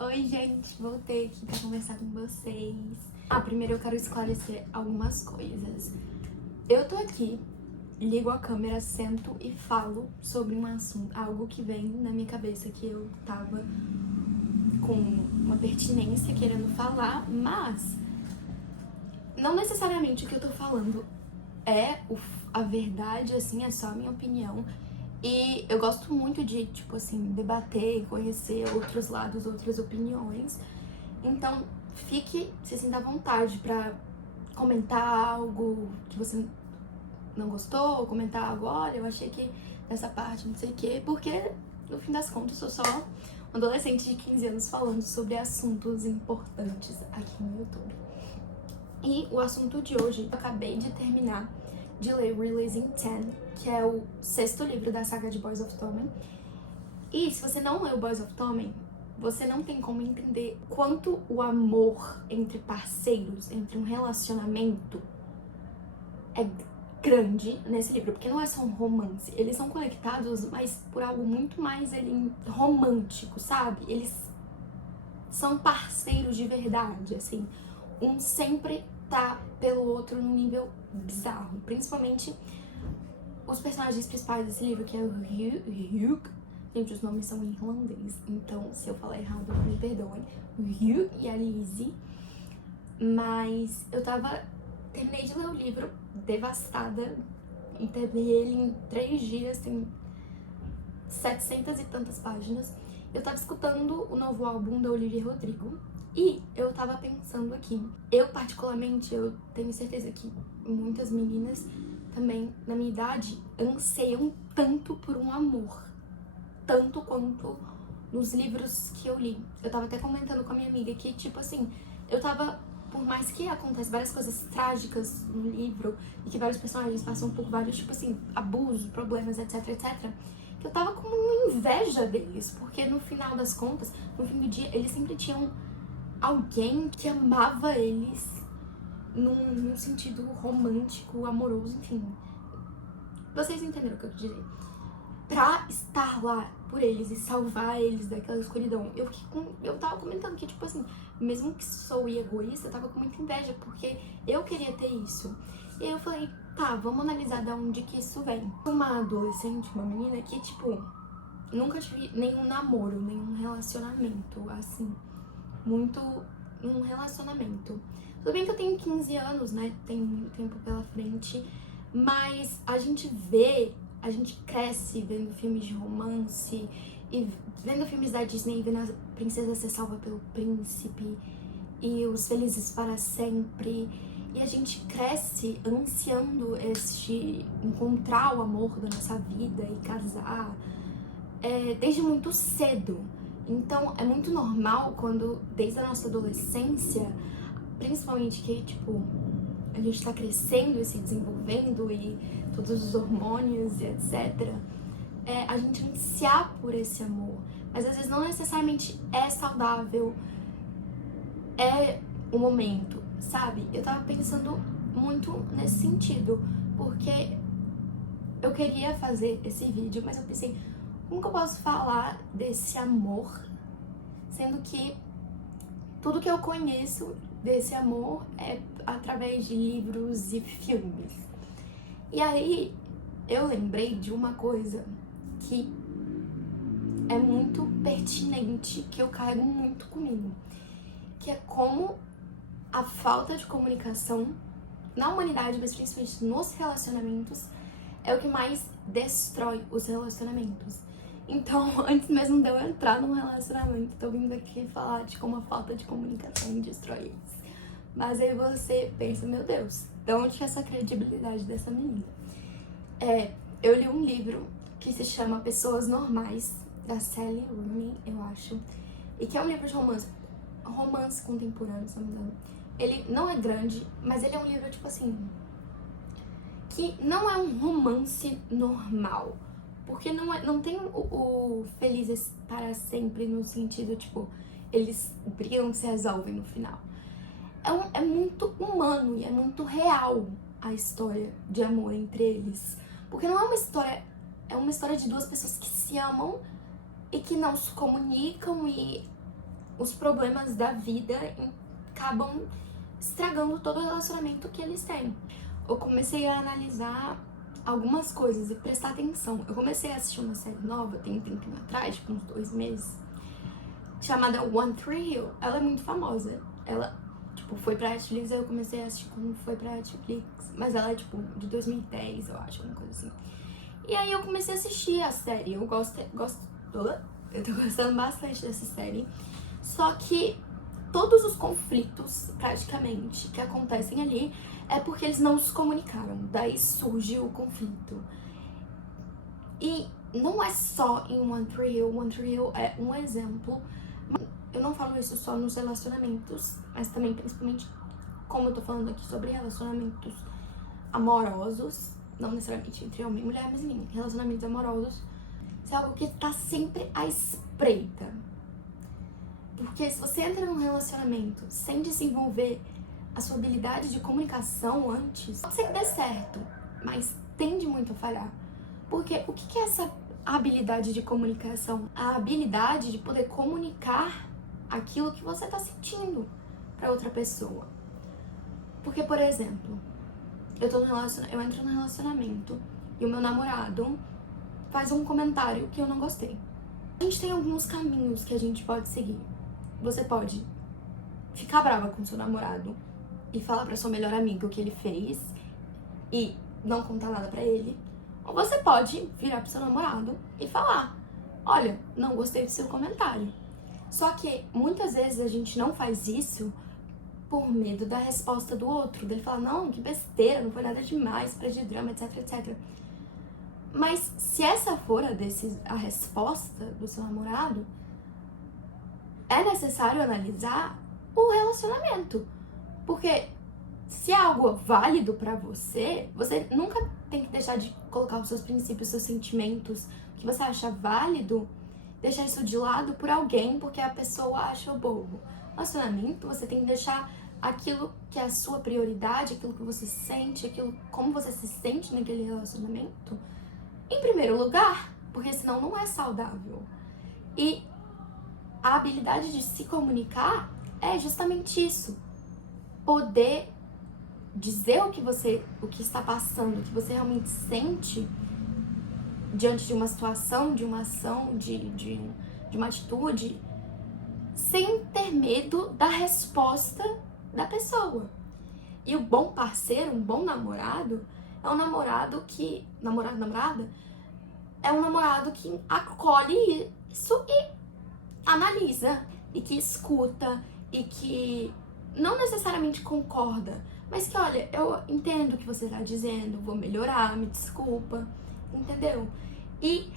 Oi, gente, voltei aqui pra conversar com vocês. Primeiro eu quero esclarecer algumas coisas. Eu tô aqui, ligo a câmera, sento e falo sobre um assunto, algo que vem na minha cabeça que eu tava com uma pertinência querendo falar, mas não necessariamente o que eu tô falando é a verdade, assim, é só a minha opinião. E eu gosto muito de, tipo assim, debater e conhecer outros lados, outras opiniões. Então, se sinta à vontade pra comentar algo que você não gostou, ou comentar algo, olha, eu achei que nessa parte não sei o quê, porque no fim das contas eu sou só um adolescente de 15 anos falando sobre assuntos importantes aqui no YouTube. E o assunto de hoje, eu acabei de terminar de ler Releasing 10, que é o 6º livro da saga de Boys of Tommen. E se você não leu Boys of Tommen, você não tem como entender quanto o amor entre parceiros, entre um relacionamento, é grande nesse livro, porque não é só um romance, eles são conectados, mas por algo muito mais romântico, sabe? Eles são parceiros de verdade, assim, um sempre tá pelo outro num nível bizarro, principalmente os personagens principais desse livro, que é o Hugh. Gente, os nomes são em irlandês, então se eu falar errado, me perdoem. O Hugh e a Lizzie. Mas terminei de ler o livro, devastada, e terminei ele em 3 dias, tem 700 e tantas páginas. Eu tava escutando o novo álbum da Olivia Rodrigo e eu tava pensando aqui. Eu, particularmente, eu tenho certeza que muitas meninas também, na minha idade, anseiam tanto por um amor. Tanto quanto nos livros que eu li. Eu tava até comentando com a minha amiga que, tipo assim, por mais que acontecem várias coisas trágicas no livro e que vários personagens passam por vários, tipo assim, abusos, problemas, etc, etc, que eu tava com uma inveja deles, porque no final das contas, no fim do dia, eles sempre tinham alguém que amava eles num sentido romântico, amoroso, enfim. Vocês entenderam o que eu quis dizer? Pra estar lá por eles e salvar eles daquela escuridão. Eu tava comentando que, tipo assim, mesmo que sou egoísta, eu tava com muita inveja, porque eu queria ter isso. E aí eu falei, tá, vamos analisar de onde que isso vem. Uma adolescente, uma menina que, tipo, nunca tive nenhum namoro, nenhum relacionamento, assim, muito um relacionamento. Tudo bem que eu tenho 15 anos, né, tenho muito tempo pela frente, mas a gente cresce vendo filmes de romance e vendo filmes da Disney, vendo a princesa ser salva pelo príncipe e os felizes para sempre. E a gente cresce ansiando encontrar o amor da nossa vida e casar desde muito cedo. Então é muito normal quando, desde a nossa adolescência, principalmente que, tipo, a gente tá crescendo e se desenvolvendo e todos os hormônios e etc, a gente ansiar por esse amor. Mas às vezes não necessariamente é saudável, é o momento, sabe? Eu tava pensando muito nesse sentido, porque eu queria fazer esse vídeo, mas eu pensei, como que eu posso falar desse amor, sendo que tudo que eu conheço desse amor é através de livros e filmes. E aí eu lembrei de uma coisa que é muito pertinente, que eu carrego muito comigo, que é como a falta de comunicação na humanidade, mas principalmente nos relacionamentos, é o que mais destrói os relacionamentos. Então, antes mesmo de eu entrar num relacionamento, tô vindo aqui falar de como a falta de comunicação destrói eles. Mas aí você pensa, meu Deus, de onde que é essa credibilidade dessa menina? Eu li um livro que se chama Pessoas Normais, da Sally Rooney, eu acho, e que é um livro de romance contemporâneo, se não me engano. Ele não é grande, mas ele é um livro, tipo assim, que não é um romance normal. Porque não tem o Felizes para Sempre no sentido, tipo, eles brigam e se resolvem no final. É muito humano e é muito real a história de amor entre eles. Porque não é uma história... É uma história de duas pessoas que se amam e que não se comunicam e os problemas da vida acabam estragando todo o relacionamento que eles têm. Eu comecei a analisar algumas coisas e prestar atenção. Eu comecei a assistir uma série nova, tem um tempinho atrás, tipo uns 2 meses, chamada One Tree Hill. Ela é muito famosa. Ela, tipo, foi pra Netflix, aí eu comecei a assistir quando foi pra Netflix. Mas ela é, tipo, de 2010, eu acho, alguma coisa assim. E aí eu comecei a assistir a série. Eu tô gostando bastante dessa série. Só que todos os conflitos, praticamente, que acontecem ali é porque eles não se comunicaram. Daí surge o conflito. E não é só em One Tree Hill. One Tree Hill é um exemplo. Eu não falo isso só nos relacionamentos, mas também, principalmente, como eu tô falando aqui sobre relacionamentos amorosos, não necessariamente entre homem e mulher, mas em relacionamentos amorosos, isso é algo que tá sempre à espreita. Porque se você entra num relacionamento sem desenvolver a sua habilidade de comunicação antes, pode ser que dê certo, mas tende muito a falhar. Porque o que é essa habilidade de comunicação? A habilidade de poder comunicar aquilo que você tá sentindo pra outra pessoa. Porque, por exemplo, eu entro num relacionamento e o meu namorado faz um comentário que eu não gostei. A gente tem alguns caminhos que a gente pode seguir. Você pode ficar brava com seu namorado e falar pra sua melhor amiga o que ele fez e não contar nada pra ele. Ou você pode virar pro seu namorado e falar: olha, não gostei do seu comentário. Só que muitas vezes a gente não faz isso por medo da resposta do outro, dele falar: não, que besteira, não foi nada demais, para de drama, etc, etc. Mas se essa for a resposta do seu namorado, é necessário analisar o relacionamento. Porque se é algo válido pra você, você nunca tem que deixar de colocar os seus princípios, os seus sentimentos, o que você acha válido, deixar isso de lado por alguém porque a pessoa acha bobo. Relacionamento, você tem que deixar aquilo que é a sua prioridade, aquilo que você sente, aquilo como você se sente naquele relacionamento, em primeiro lugar, porque senão não é saudável. E a habilidade de se comunicar é justamente isso. Poder dizer o que está passando, o que você realmente sente diante de uma situação, de uma ação, de uma atitude, sem ter medo da resposta da pessoa. E o bom parceiro, um bom namorado, é um namorado que... namorada? É um namorado que acolhe isso e analisa, e que escuta, e que não necessariamente concorda, mas que, olha, eu entendo o que você tá dizendo, vou melhorar, me desculpa, entendeu? E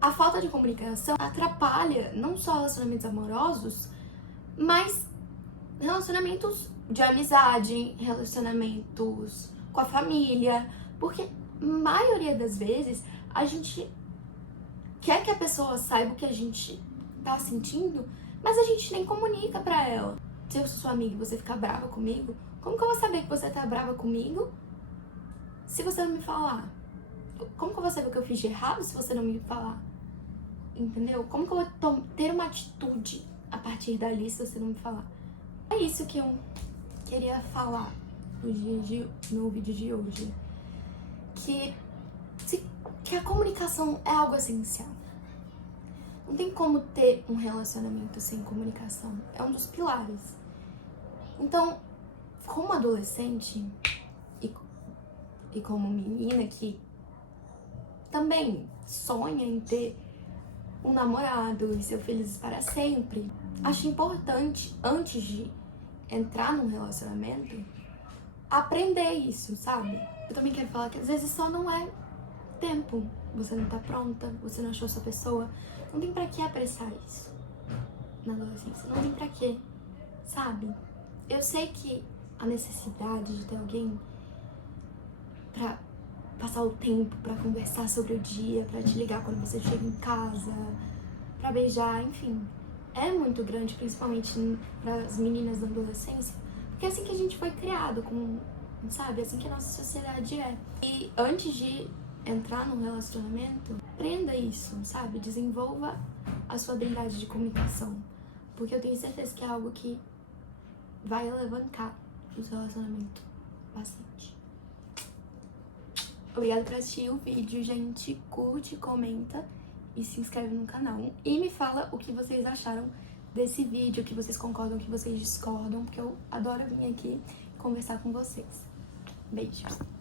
a falta de comunicação atrapalha não só relacionamentos amorosos, mas relacionamentos de amizade, relacionamentos com a família, porque maioria das vezes a gente quer que a pessoa saiba o que a gente tá sentindo, mas a gente nem comunica pra ela. Se eu sou sua amiga e você ficar brava comigo, como que eu vou saber que você tá brava comigo se você não me falar? Como que eu vou saber o que eu fiz de errado se você não me falar? Entendeu? Como que eu vou ter uma atitude a partir dali se você não me falar? É isso que eu queria falar no vídeo de hoje. Que a comunicação é algo essencial. Não tem como ter um relacionamento sem comunicação. É um dos pilares. Então, como adolescente e como menina que também sonha em ter um namorado e ser feliz para sempre, acho importante, antes de entrar num relacionamento, aprender isso, sabe? Eu também quero falar que às vezes só não é tempo. Você não tá pronta, você não achou sua pessoa. Não tem pra que apressar isso na adolescência. Não tem pra quê, sabe? Eu sei que a necessidade de ter alguém pra passar o tempo, pra conversar sobre o dia, pra te ligar quando você chega em casa, pra beijar, enfim, é muito grande, principalmente pras meninas da adolescência, porque é assim que a gente foi criado, sabe? É assim que a nossa sociedade é. E antes de entrar num relacionamento, aprenda isso, sabe? Desenvolva a sua habilidade de comunicação. porque eu tenho certeza que é algo que vai alavancar o seu relacionamento bastante. Obrigada por assistir o vídeo, gente. Curte, comenta e se inscreve no canal. E me fala o que vocês acharam desse vídeo, o que vocês concordam, o que vocês discordam, porque eu adoro vir aqui conversar com vocês. Beijos!